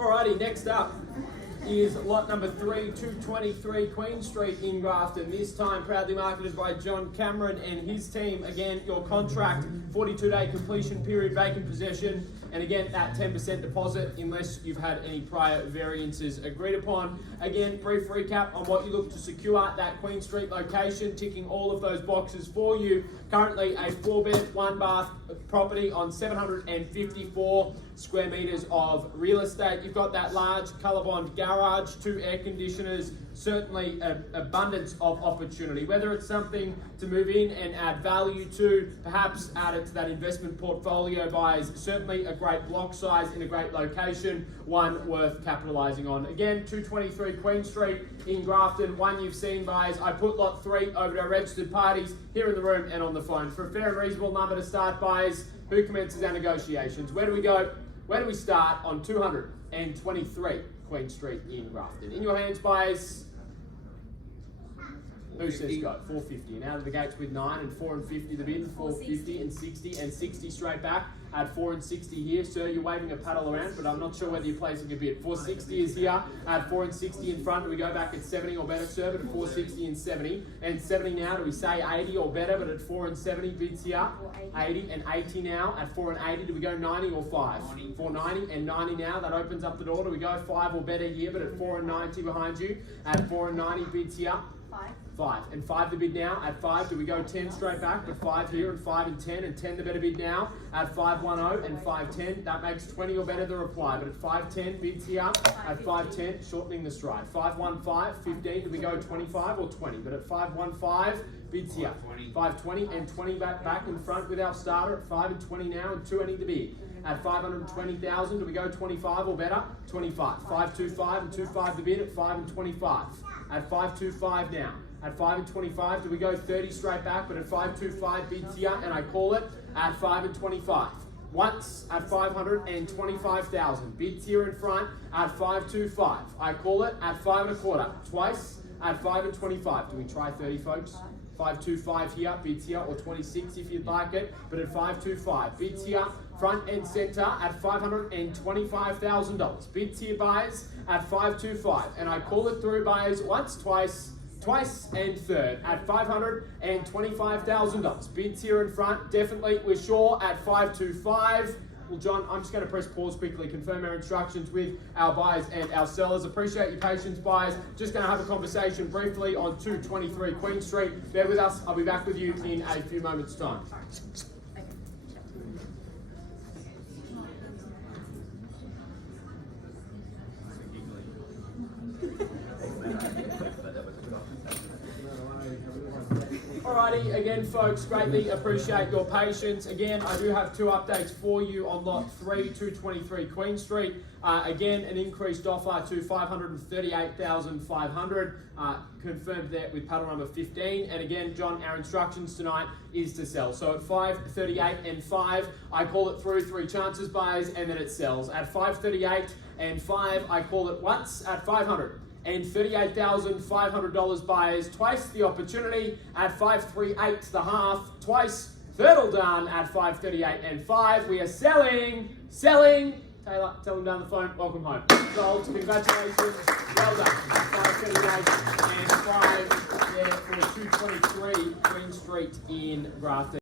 Alrighty, next up is lot number 3, 223 Queen Street in Grafton. This time proudly marketed by John Cameron and his team. Again, your contract, 42-day completion period, vacant possession, and again, that 10% deposit unless you've had any prior variances agreed upon. Again, brief recap on what you look to secure. That Queen Street location, ticking all of those boxes for you. Currently a 4-bed, 1-bath property on 754 square metres of real estate. You've got that large Colorbond garage, 2 air conditioners, certainly an abundance of opportunity. Whether it's something to move in and add value to, perhaps add it to that investment portfolio buys, certainly a great block size in a great location, one worth capitalising on. Again, 223 Queen Street in Grafton, one you've seen buys. I put lot 3 over to our registered parties here in the room and on the phone. For a fair and reasonable number to start buys, who commences our negotiations? Where do we go? Where do we start on 223 Queen Street in Grafton? In your hands, buyers. Who says go? 450. And out of the gates with 9 and 4 and 50 the bid, 450 and 60 and 60 straight back. At 4 and 60 here. Sir, you're waving a paddle around, but I'm not sure whether you're placing a bid. 460 is here. At 4 and 60 in front. Do we go back at 70 or better, sir? But at 460 and 70. And 70 now. Do we say 80 or better? But at 4 and 70 bids here. 80 and 80 now. At 4 and 80, do we go 90 or 5? 490 and 90 now. That opens up the door. Do we go 5 or better here? But at 4 and 90 behind you. At 4 and 90 bids here. 5 and 5 the bid now. At 5, do we go 10 straight back? But 5 here and 5 and 10 and 10 the better bid now. At 510 and 510, that makes 20 or better the reply. But at 510 bids here. At 510, shortening the stride. 515, 15, do we go 25 or 20? But at 515 bids here. 520 and 20 back in front with our starter. At 5 and 20 now and 2 the bid. At 520,000, do we go 25 or better? 25. 525 and 25 the bid at 5 and 25. At 525 now. At 5 and 25, do we go 30 straight back? But at 525 bids here, and I call it at 5 and 25. Once at 525,000. Bids here in front at 525. I call it at 5 and a quarter. Twice at 5 and 25. Do we try 30, folks? 525 here, bids here, or 26 if you'd like it. But at 525, bids here, front and center at $525,000. Bids here, buyers at 525. And I call it through, buyers, once, twice and third at $525,000. Bids here in front, definitely, we're sure at 525. Well, John, I'm just going to press pause quickly, confirm our instructions with our buyers and our sellers. Appreciate your patience, buyers. Just going to have a conversation briefly on 223 Queen Street. Bear with us. I'll be back with you in a few moments' time. Alrighty, again folks, greatly appreciate your patience. Again, I do have 2 updates for you on lot 3, 223 Queen Street. Again, an increased offer to $538,500, confirmed there with paddle number 15. And again, John, our instructions tonight is to sell. So at 538 and 5, I call it through 3 chances buys, and then it sells. At 538 and 5, I call it once at 500. And $38,500 buyers, twice the opportunity at 538 the half, twice, third all done at 538 and 5. We are selling. Taylor, tell them down the phone, welcome home. Sold, congratulations, well done. 538 and 5 there for 223 Queen Street in Grafton.